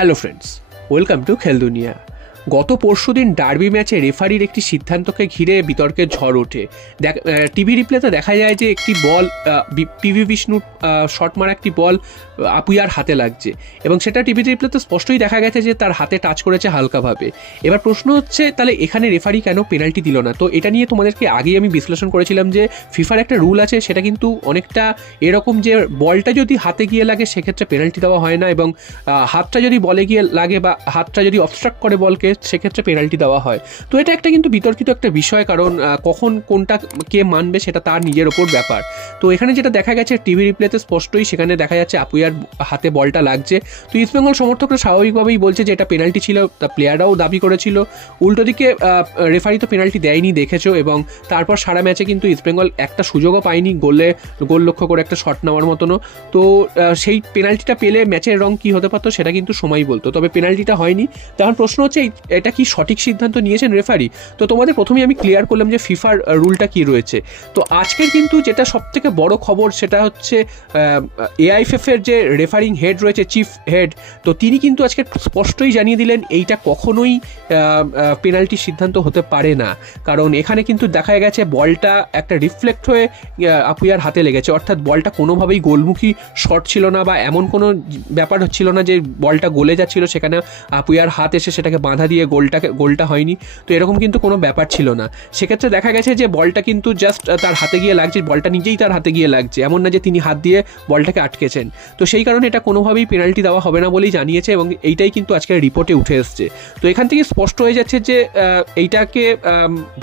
Hello friends, welcome to খেল দুনিয়া। গত পরশুদিন ডার্বি ম্যাচে রেফারির একটি সিদ্ধান্তকে ঘিরে বিতর্কের ঝড় ওঠে। টিভি রিপ্লেতে দেখা যায় যে একটি বল পিভি বিষ্ণুর শট মারা একটি বল আপুইয়ার হাতে লাগছে এবং সেটা টিভি রিপ্লেতে স্পষ্টই দেখা গেছে যে তার হাতে টাচ করেছে হালকাভাবে। এবার প্রশ্ন হচ্ছে তাহলে এখানে রেফারি কেন পেনাল্টি দিল না? তো এটা নিয়ে তোমাদেরকে আগেই আমি বিশ্লেষণ করেছিলাম যে ফিফার একটা রুল আছে, সেটা কিন্তু অনেকটা এরকম যে বলটা যদি হাতে গিয়ে লাগে সেক্ষেত্রে পেনাল্টি দেওয়া হয় না, এবং হাতটা যদি বলে গিয়ে লাগে বা হাতটা যদি অবস্ট্রাক্ট করে বলকে সেক্ষেত্রে পেনাল্টি দেওয়া হয়। তো এটা একটা কিন্তু বিতর্কিত একটা বিষয়, কারণ কখন কোনটা কে মানবে সেটা তার নিজের ওপর ব্যাপার। তো এখানে যেটা দেখা গেছে টিভি রিপ্লেতে স্পষ্টই সেখানে দেখা যাচ্ছে আপুইয়ার হাতে বলটা লাগছে। তো ইস্টবেঙ্গল সমর্থকরা স্বাভাবিকভাবেই বলছে যে এটা পেনাল্টি ছিল, তা প্লেয়াররাও দাবি করেছিল। উল্টো দিকে রেফারি তো পেনাল্টি দেয়নি, দেখেছো, এবং তারপর সারা ম্যাচে কিন্তু ইস্টবেঙ্গল একটা সুযোগও পায়নি গোল লক্ষ্য করে একটা শট নেওয়ার মতনও। তো সেই পেনাল্টিটা পেলে ম্যাচের রং কী হতে পারতো সেটা কিন্তু সময় বলতো, তবে পেনাল্টিটা হয়নি। তখন প্রশ্ন হচ্ছে এটা কি সঠিক সিদ্ধান্ত নিয়েছেন রেফারি? তো তোমাদের প্রথমেই আমি ক্লিয়ার করলাম যে ফিফার রুলটা কি রয়েছে। তো আজকের কিন্তু যেটা সবথেকে বড় খবর সেটা হচ্ছে এআইএফএফ এর যে রেফারিং হেড রয়েছে, চিফ হেড, তো তিনি কিন্তু আজকে স্পষ্টই জানিয়ে দিলেন এইটা কখনোই পেনাল্টির সিদ্ধান্ত হতে পারে না, কারণ এখানে কিন্তু দেখা গেছে বলটা একটা রিফ্লেক্ট হয়ে আপুইয়ার হাতে লেগেছে, অর্থাৎ বলটা কোনোভাবেই গোলমুখী শট ছিল না বা এমন কোনো ব্যাপার হচ্ছিল না যে বলটা গোলে যাচ্ছিল সেখানে আপুইয়ার হাত এসে সেটাকে বাঁধা দিয়ে গোলটা হয়নি। তো এরকম কিন্তু কোনো ব্যাপার ছিল না। সেক্ষেত্রে দেখা গেছে যে বলটা কিন্তু জাস্ট তার হাতে গিয়ে লাগছে, বলটা নিজেই তার হাতে গিয়ে লাগছে, এমন না যে তিনি হাত দিয়ে বলটাকে আটকেছেন। তো সেই কারণে এটা কোনোভাবেই পেনাল্টি দেওয়া হবে না বলেই জানিয়েছে, এবং এইটাই কিন্তু আজকের রিপোর্টে উঠে এসছে। তো এখান থেকে স্পষ্ট হয়ে যাচ্ছে যে এইটাকে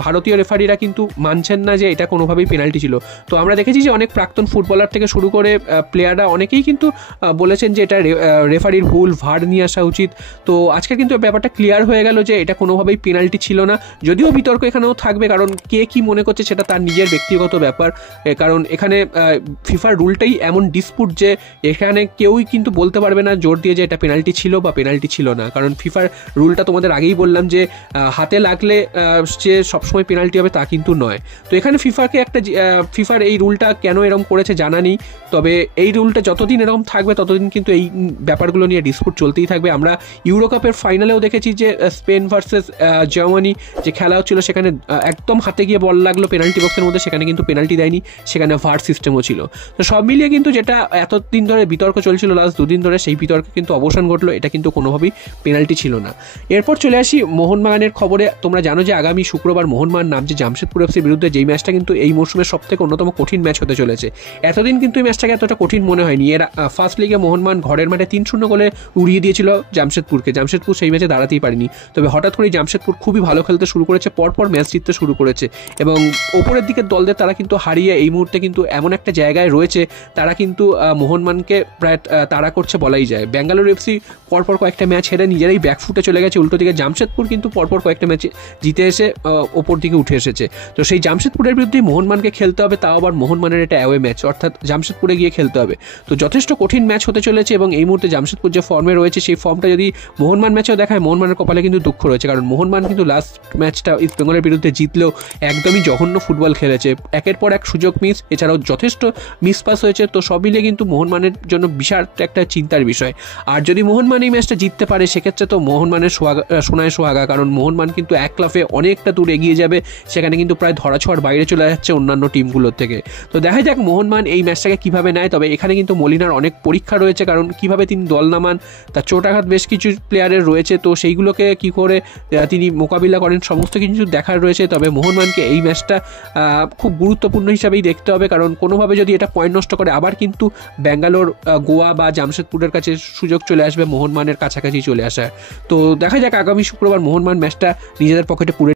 ভারতীয় রেফারিরা কিন্তু মানছেন না যে এটা কোনোভাবেই পেনাল্টি ছিল। তো আমরা দেখেছি যে অনেক প্রাক্তন ফুটবলার থেকে শুরু করে প্লেয়াররা অনেকেই কিন্তু বলেছেন যে এটা রেফারির ভুল, ভার নিয়ে আসা উচিত। তো আজকে কিন্তু ব্যাপারটা ক্লিয়ার হয়ে গেল যে এটা কোনোভাবেই পেনাল্টি ছিল না, যদিও বিতর্ক এখানেও থাকবে, কারণ কে কি মনে করছে সেটা তার নিজের ব্যক্তিগত ব্যাপার। কারণ এখানে ফিফার রুলটাই এমন ডিসপুট যে এখানে কেউই কিন্তু বলতে পারবে না জোর দিয়ে যে এটা পেনাল্টি ছিল বা পেনাল্টি ছিল না, কারণ ফিফার রুলটা তোমাদের আগেই বললাম যে হাতে লাগলে যে সবসময় পেনাল্টি হবে তা কিন্তু নয়। তো এখানে ফিফার এই রুলটা কেন এরকম করেছে জানা নেই, তবে এই রুলটা যতদিন এরকম থাকবে ততদিন কিন্তু এই ব্যাপারগুলো নিয়ে ডিসপুট চলতেই থাকবে। আমরা ইউরো কাপের ফাইনালেও দেখেছি যে স্পেন ভার্সেস জার্মানি যে খেলা হচ্ছিল সেখানে একদম হাতে গিয়ে বল লাগলো পেনাল্টি বক্সের মধ্যে, সেখানে কিন্তু পেনাল্টি দেয়নি, সেখানে ভার সিস্টেমও ছিল। তো সব মিলিয়ে কিন্তু যেটা এতদিন ধরে বিতর্ক চলছিল, লাস্ট দুদিন ধরে, সেই বিতর্কে কিন্তু অবসান ঘটলো, এটা কিন্তু কোনোভাবেই পেনাল্টি ছিল না। এরপর চলে আসি মোহনবাগানের খবরে। তোমরা জানো যে আগামী শুক্রবার মোহনবাগান নামছে জামশেদপুর এফসির বিরুদ্ধে, যেই ম্যাচটা কিন্তু এই মৌসুমের সবথেকে অন্যতম কঠিন ম্যাচ হতে চলেছে। এতদিন কিন্তু এই ম্যাচটাকে এতটা কঠিন মনে হয়নি। এর ফার্স্ট লিগে মোহনবাগান ঘরের মাঠে 3-0 গোলে উড়িয়ে দিয়েছিল জামশেদপুরকে। জামশেদপুর সেই ম্যাচে দাঁড়াতেই পারেনি, তবে হঠাৎ করেই জামশেদপুর খুবই ভালো খেলতে শুরু করেছে, পরপর ম্যাচ জিততে শুরু করেছে, এবং ওপরের দিকের দলদের তারা কিন্তু হারিয়ে এই মুহূর্তে কিন্তু এমন একটা জায়গায় রয়েছে তারা কিন্তু মোহনবাগানকে প্রায় তাড়া করছে বলাই যায়। ব্যাঙ্গালোর এফসি পরপর কয়েকটা ম্যাচ হেরে নিজেরাই ব্যাকফুটে চলে গেছে, উল্টো দিকে জামশেদপুর কিন্তু পরপর কয়েকটা ম্যাচ জিতে এসে ওপর দিকে উঠে এসেছে। তো সেই জামশেদপুরের বিরুদ্ধে মোহনবাগানকে খেলতে হবে, তাও আবার মোহনবাগানের এটা অ্যাওয়ে ম্যাচ, অর্থাৎ জামশেদপুরে গিয়ে খেলতে হবে। তো যথেষ্ট কঠিন ম্যাচ হতে চলেছে, এবং এই মুহূর্তে জামশেদপুর যে ফর্মে রয়েছে সেই ফর্মটা যদি মোহনবাগান ম্যাচেও দেখায়, মোহনবাগানের কপালে কিন্তু দুঃখ রয়েছে, কারণ মোহনবাগান কিন্তু লাস্ট ম্যাচটা ইস্টবেঙ্গলের বিরুদ্ধে জিতলেও একদমই জঘন্য ফুটবল খেলেছে, একের পর এক সুযোগ মিস, এছাড়াও যথেষ্ট মিস পাস হয়েছে। তো সব মিলিয়ে কিন্তু মোহনবাগানের জন্য বিশাল একটা চিন্তার বিষয়। আর যদি মোহনবাগান এই ম্যাচটা জিততে পারে সেক্ষেত্রে তো মোহনবাগানের সোনায় সোহাগা, কারণ মোহনবাগান কিন্তু এক লাফে অনেকটা দূর এগিয়ে যাবে, সেখানে কিন্তু প্রায় ধরাছোঁয়ার বাইরে চলে যাচ্ছে অন্যান্য টিমগুলোর থেকে। তো দেখা যাক মোহনবাগান এই ম্যাচটাকে কীভাবে নেয়। তবে এখানে কিন্তু মলিনার অনেক পরীক্ষা রয়েছে, কারণ কীভাবে তিনি দল নামান, তার চোটাঘাত বেশ কিছু প্লেয়ারের রয়েছে, তো সেইগুলোকে কী করে তিনি মোকাবিলা করেন সমস্ত কিছু দেখার রয়েছে। তবে মোহনবাগানকে এই ম্যাচটা খুব গুরুত্বপূর্ণ হিসাবেই দেখতে হবে, কারণ কোনোভাবে যদি এটা পয়েন্ট নষ্ট করে আবার কিন্তু ব্যাঙ্গালোর, গোয়া বা জামশেদপুরের কাছে সুযোগ চলে আসবে মোহনবাগানের কাছাকাছি চলে আসার। তো দেখা যাক আগামী শুক্রবার মোহনবাগান ম্যাচটা নিজেদের পকেটে পুরে